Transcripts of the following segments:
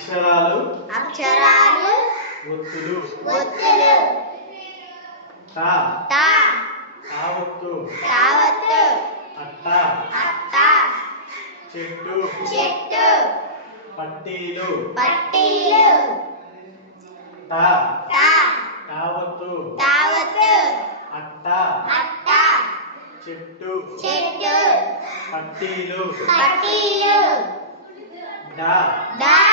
అక్షరాలు? అక్షరాలు. ఒత్తులు. ఒత్తులు. తా. తా. తావత్తు తావత్తు అట్ట అత్త. చెట్టు. చెట్టు. పట్టీలు. పట్టీలు. తా. తా. తావత్తు తావత్తు అట్ట అత్త. చెట్టు. చెట్టు. పట్టీలు. పట్టీలు. డా. దా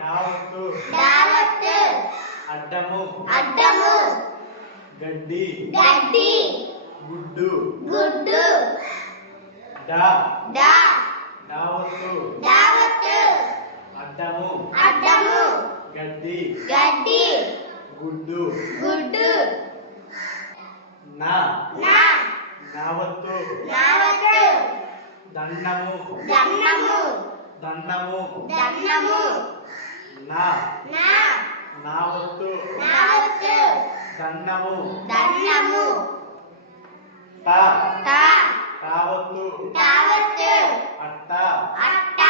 దావత్తు. దావత్తు. అడ్డము. అడ్డము. గడ్డి. గడ్డి. గుడ్డు. గుడ్డు. డా. దా దావత్తు. దావత్తు. అడ్డము. అడ్డము. గడ్డి. గడ్డి. గుడ్డు. గుడ్డు. నా. నా. నావత్తు నావత్తు దండము. దన్నము దండము. దన్నము నా. నా. నావత్తు నావత్తు దండము. దన్నము తా. తా. తావత్తు తావత్తు అట్ట. అట్ట.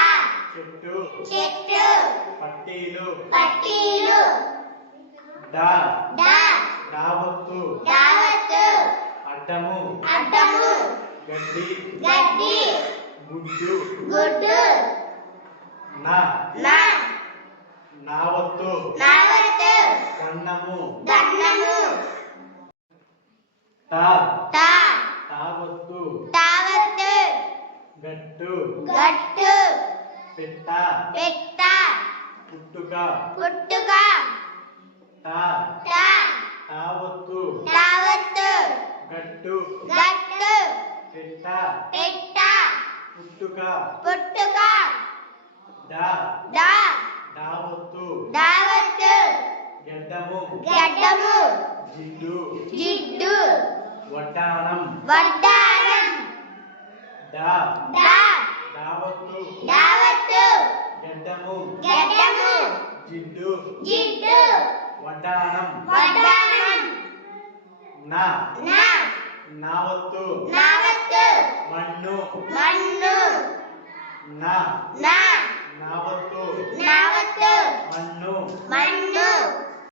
చెట్టు. చెట్టు. పట్టీలు. పట్టీలు. డా. దా దావత్తు దావత్తు అడ్డము. అడ్డము. గడ్డి. గడ్డి. గుడ్డు. గుడ్డు. నా. నా. నావత్తు. నావత్తు. దండము దన్నము తా. తా. తావత్తు. తావత్తు. గట్టు. గట్టు. పెట్ట. పెట్ట. పుట్టుక. పుట్టుక. తా. తా. తావత్తు. తావత్తు. గట్టు. గట్టు. పెట్ట. పెట్ట. పుట్టుక. పుట్టుక. దా. దా దావత్తు దావత్తు గడ్డము. జిడ్డు. జిడ్డు. వడ్డాణం వడ్డానం దా. దా. దావత్తు. దావత్తు. గడ్డము. గడ్డము. జిడ్డు. జిడ్డు. వడ్డాణం వడ్డానం నా. నా. నావత్తు. నావత్తు. మన్ను. మన్ను. నా. నా.